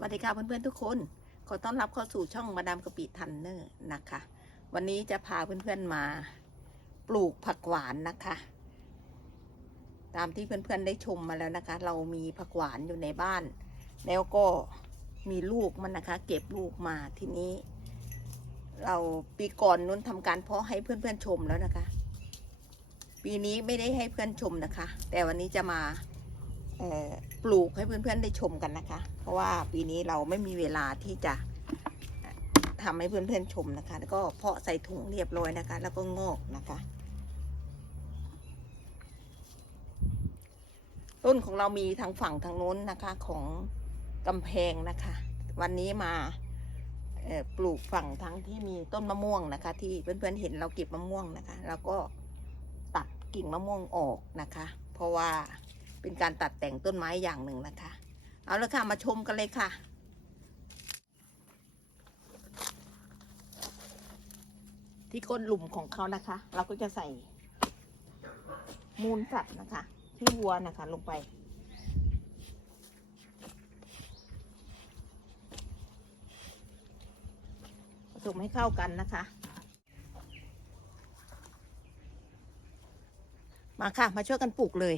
สวัสดีค่ะเพื่อนๆทุกคน ขอต้อนรับเข้าสู่ช่องมาดามกะปิทันเนอร์นะคะ วันนี้จะพาเพื่อนๆมาปลูกผักหวานนะคะ ตามที่เพื่อนๆได้ชมมาแล้วนะคะ เรามีผักหวานอยู่ในบ้าน แล้วก็มีลูกมันนะคะ เก็บลูกมาทีนี้ เราปีก่อนนู้นทำการเพาะให้เพื่อนๆชมแล้วนะคะ ปีนี้ไม่ได้ให้เพื่อนชมนะคะ แต่วันนี้จะมา ปลูกให้เพื่อนๆได้ชมกันนะคะ เพราะว่าปีนี้เราไม่มีเวลาที่จะทำให้เพื่อนๆชมนะคะ แล้วก็เพาะใส่ถุงเรียบร้อยนะคะ แล้วก็งอกนะคะ ต้นของเรามีทางฝั่งทางโน้นนะคะของกำแพงนะคะ วันนี้มาปลูกฝั่งทั้งที่มีต้นมะม่วงนะคะ ที่เพื่อนๆเห็นเราเก็บมะม่วงนะคะ แล้วก็ตัดกิ่งมะม่วงออกนะคะ เพราะว่า เป็นการตัดแต่งต้นไม้อย่างหนึ่งนะคะ เอาละค่ะมาชมกันเลยค่ะที่ก้นหลุมของเขานะคะ เราก็จะใส่ มูลสัตว์นะคะ ที่วัวนะคะลงไป ผสมให้เข้ากันนะคะ มาค่ะ มาช่วยกันปลูกเลย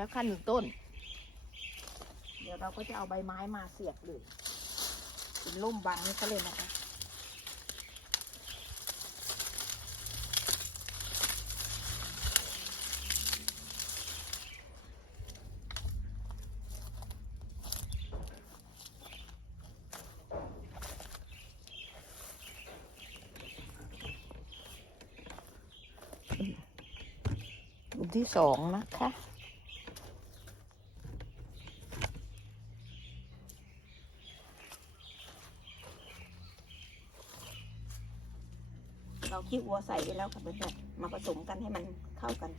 เดี๋ยวเราขั้นหนึ่งต้น เดี๋ยวเราก็จะเอาใบไม้มาเสียบเลยเป็นร่มบังให้เขาเลยนะคะกลุ่มที่สองนะคะ เรา ขี้วัวใส่ไปแล้วค่ะเพื่อนๆมาผสมกันให้มันเข้ากัน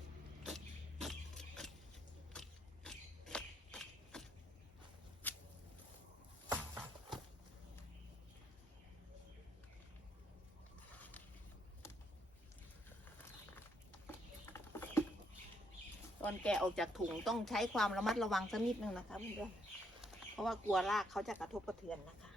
ตอนแกะออกจากถุงต้องใช้ความระมัดระวังสักนิดนึงนะคะเพื่อนๆเพราะว่ากลัวรากเขาจะกระทบกระเทือนนะคะ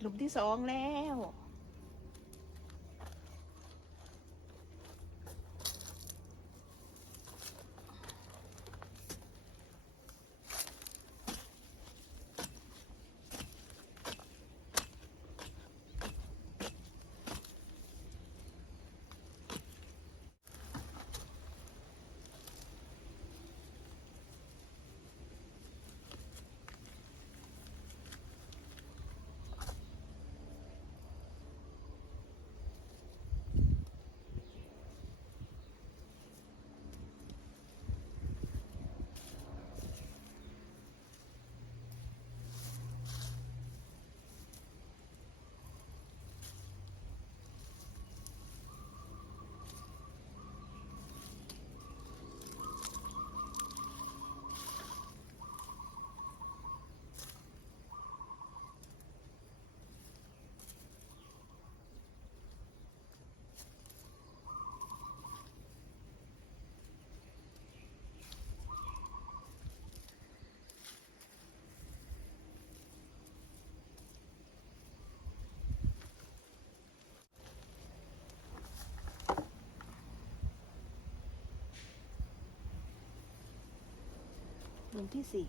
หลุมที่สองแล้ว มุมที่สี่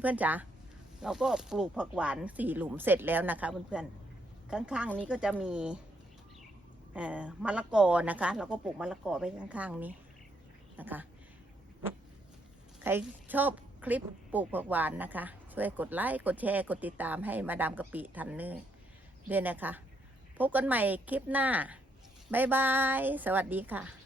เพื่อนๆจ๋าเราก็ปลูกผักหวานสี่หลุมเสร็จแล้วนะคะเพื่อนๆข้างๆนี้ก็จะมีเอ่อมะละกอนะคะ เราก็ปลูกมะละกอไว้ข้างๆนี้นะคะ ใครชอบคลิปปลูกผักหวานนะคะ ช่วยกดไลค์กดแชร์กดติดตามให้มาดามกะปิทันเนอร์ด้วยนะคะ พบกันใหม่คลิปหน้า บ๊ายบาย สวัสดีค่ะ